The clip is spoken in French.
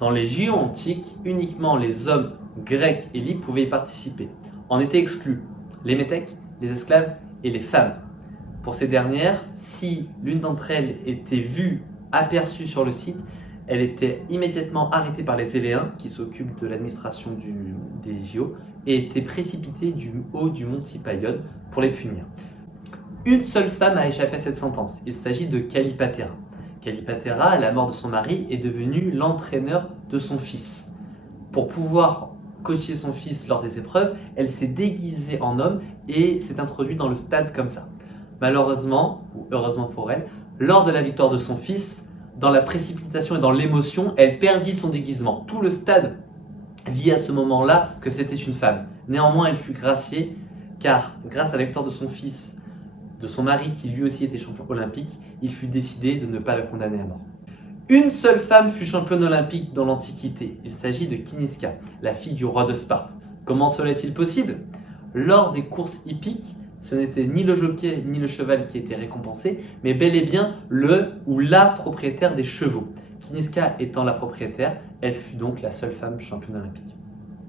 Dans les JO antiques, uniquement les hommes grecs et libres pouvaient y participer. En étaient exclus les métèques, les esclaves et les femmes. Pour ces dernières, si l'une d'entre elles était vue, aperçue sur le site, elle était immédiatement arrêtée par les Éléens, qui s'occupent de l'administration des JO, et était précipitée du haut du mont Hypaion pour les punir. Une seule femme a échappé à cette sentence, il s'agit de Callipatéra. Callipatéra, à la mort de son mari, est devenue l'entraîneur de son fils. Pour pouvoir coacher son fils lors des épreuves, elle s'est déguisée en homme et s'est introduite dans le stade comme ça. Malheureusement, ou heureusement pour elle, lors de la victoire de son fils, dans la précipitation et dans l'émotion, elle perdit son déguisement. Tout le stade vit à ce moment-là que c'était une femme. Néanmoins, elle fut graciée car grâce à la victoire de son fils, de son mari qui lui aussi était champion olympique, il fut décidé de ne pas la condamner à mort. Une seule femme fut championne olympique dans l'Antiquité. Il s'agit de Kiniska, la fille du roi de Sparte. Comment cela est-il possible? Lors des courses hippiques, ce n'était ni le jockey ni le cheval qui était récompensé, mais bel et bien le ou la propriétaire des chevaux. Kiniska étant la propriétaire, elle fut donc la seule femme championne olympique.